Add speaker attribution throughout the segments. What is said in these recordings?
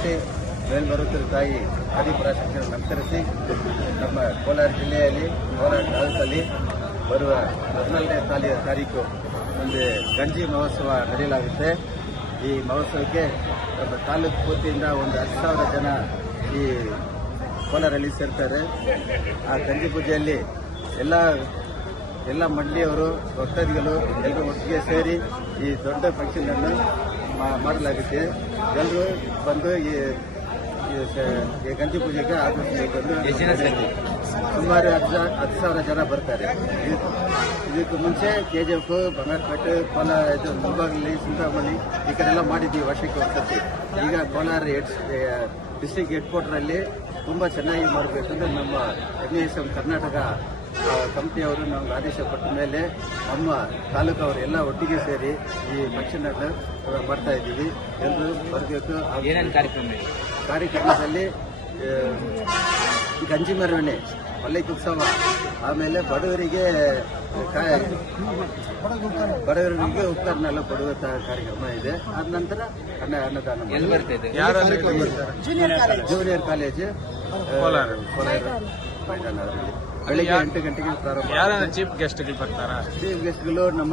Speaker 1: ಕ್ಷೇತ್ರದಲ್ಲಿ ಮೇಲ್ಮರುತರ ತಾಯಿ ಆದಿಪರಾಶಕ್ತಿಯನ್ನು ನಮಸ್ಕರಿಸಿ ನಮ್ಮ ಕೋಲಾರ ಜಿಲ್ಲೆಯಲ್ಲಿ ಕೋಲಾರ ತಾಲೂಕಲ್ಲಿ ಬರುವ 14ನೇ ತಾರೀಕು ಒಂದು ಗಂಜಿ ಮಹೋತ್ಸವ ನಡೆಯಲಾಗುತ್ತೆ. ಈ ಮಹೋತ್ಸವಕ್ಕೆ ನಮ್ಮ ತಾಲೂಕು ಪೂರ್ತಿಯಿಂದ ಒಂದು 10,000 ಜನ ಈ ಕೋಲಾರಲ್ಲಿ ಸೇರ್ತಾರೆ. ಆ ಗಂಜಿ ಪೂಜೆಯಲ್ಲಿ ಎಲ್ಲ ಮಂಡಳಿಯವರು ಭಕ್ತಾದಿಗಳು ಎಲ್ಲರೂ ಒಟ್ಟಿಗೆ ಸೇರಿ ಈ ದೊಡ್ಡ ಫಂಕ್ಷನ್ ಅನ್ನು ಮಾಡಲಾಗುತ್ತೆ. ಎಲ್ಲರೂ ಬಂದು ಈ ಗಂಜಿ ಪೂಜೆಗೆ ಆಗಮಿಸಬೇಕು. ಸುಮಾರು 10,000 ಜನ ಬರ್ತಾರೆ. ಇದಕ್ಕೆ ಮುಂಚೆ KGF, ಬಂಗಾರಪೇಟೆ, ಕೋಲಾರ, ಮುಳಬಾಗಿಲು, ಸಿಂಧಮಲ್ಲಿ ಈ ಕಡೆ ಎಲ್ಲ ಮಾಡಿದ್ದೀವಿ ವರ್ಷಕ್ಕೆ ಒಂದ್ಸತಿ. ಈಗ ಕೋಲಾರ ಡಿಸ್ಟ್ರಿಕ್ಟ್ ಹೆಡ್ ಕ್ವಾರ್ಟರಲ್ಲಿ ತುಂಬ ಚೆನ್ನಾಗಿ ಮಾಡಬೇಕಂದ್ರೆ ನಮ್ಮ MASM ಕರ್ನಾಟಕ ಕಂಪ್ನಿಯವರು ನಮ್ಗೆ ಆದೇಶ ಪಟ್ಟ ಮೇಲೆ ನಮ್ಮ ತಾಲೂಕವರು ಎಲ್ಲ ಒಟ್ಟಿಗೆ ಸೇರಿ ಈ ಫಂಕ್ಷನ್ ಅನ್ನು ಮಾಡ್ತಾ ಇದ್ದೀವಿ. ಎಲ್ಲರೂ ಬರಬೇಕು. ಕಾರ್ಯಕ್ರಮದಲ್ಲಿ ಗಂಜಿ ಮೆರವಣಿಗೆ, ಪಲ್ಲಕ್ಕಿ ಉತ್ಸವ, ಆಮೇಲೆ ಬಡವರಿಗೆ ಉಪಕರಣ ಎಲ್ಲ ಕೊಡುವ ಕಾರ್ಯಕ್ರಮ ಇದೆ. ಆದ ನಂತರ ಅನ್ನದಾನ ಜೂನಿಯರ್ ಕಾಲೇಜು ಕೋಲಾರ ಮೈದಾನದಲ್ಲಿ ಬೆಳಿಗ್ಗೆ 8 ಗಂಟೆಗೆ ಪ್ರಾರಂಭ.
Speaker 2: ಚೀಫ್ ಗೆಸ್ಟ್ಗಳು ಬರ್ತಾರಾ?
Speaker 1: ಚೀಫ್ ಗೆಸ್ಟ್ಗಳು ನಮ್ಮ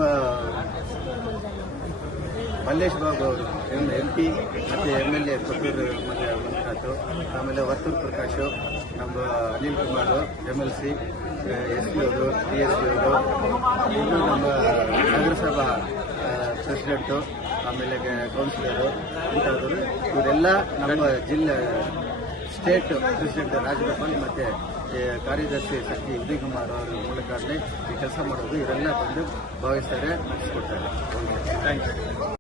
Speaker 1: ಮಲ್ಲೇಶ್ ಬಾಬು ಅವರು MP ಮತ್ತು MLA ಕೊಟ್ಟೂರು ಮಂಜುನಾಥ್, ಆಮೇಲೆ ವರ್ತೂರು ಪ್ರಕಾಶ್, ನಮ್ಮ ಅನಿಲ್ ಕುಮಾರ್ MLC, SP ಅವರು, DSP ಅವರು, ಇನ್ನು ನಮ್ಮ ನಗರಸಭಾ ಪ್ರೆಸಿಡೆಂಟು, ಆಮೇಲೆ ಕೌನ್ಸಿಲರು ಇಂಥವರು ಇವರೆಲ್ಲ ನಮ್ಮ ಜಿಲ್ಲೆ ಸ್ಟೇಟ್ ಪ್ರೆಸಿಡೆಂಟ್ ರಾಜಗೋಪಾಲ್ ಮತ್ತು ಕಾರ್ಯದರ್ಶಿ ಶಕ್ತಿ ಉದಯಕುಮಾರ್ ಅವರ ಮೂಲಕ ಈ ಕೆಲಸ ಮಾಡೋದು ಇವರೆಲ್ಲ ಬಂದು ಭಾವಿಸ್ತಾರೆ, ನಡೆಸಿಕೊಡ್ತಾರೆ. ಥ್ಯಾಂಕ್ಸ್.